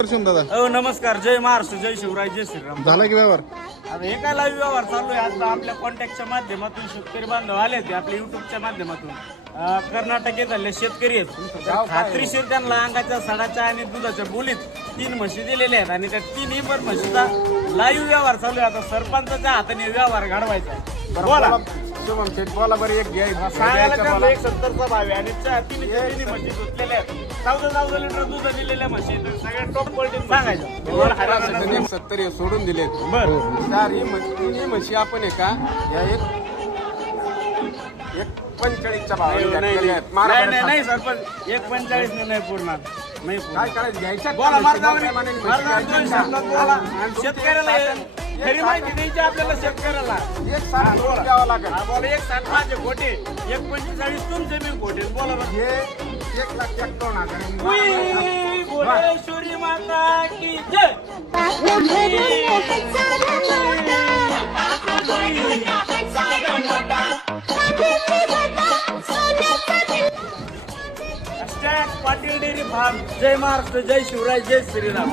दादा नमस्कार. जय महाराष्ट्र, जय शिवराय, जय श्रीराम. झाला की व्यवहार? आता हे काय लाईव्ह व्यवहार चालू आहे. आता आपल्या कॉन्टॅक्टच्या माध्यमातून शेतकरी बांधव आले ते आपल्या युट्यूबच्या माध्यमातून कर्नाटक झाले शेतकरी आहेत. खात्रीशीर त्यांना अंगाच्या सडाच्या आणि दुधाच्या बोलीत 3 म्हशी दिलेल्या आहेत आणि त्या 3ही पण म्हशीचा लाईव्ह व्यवहार चालू आहे. आता सरपंचाच्या हाताने व्यवहार घडवायचा. बोला शुभम शेठ, बोला बरं. एक सांगायला त्यांना 170चा भाव आहे आणि तिन्ही म्हशी धुतलेल्या आहेत. 14 लिटर दूध दिलेल्या म्हशी सगळ्या टॉप क्वालिटी सांगायचं. 70 सोडून दिलेत. बरं. चार ही म्हशी आपण आहे का या एक 45च्या भावाने नाही सर, पण 145 नाही पूर्ण नाही. काय करायचं घ्यायच्या बोला शेतकऱ्याला खरी माहिती द्यायची आपल्याला शेतकऱ्याला. 160 द्यावं लागेल. बोला 160 माझे खोटे, 145 तुमचे मी खोटे. बोला बरं. हे 1,51,000. भुवनेश्वरी माता की जय. Patil dairy farm. जय महाराष्ट्र, जय शिवराय, जय श्रीराम.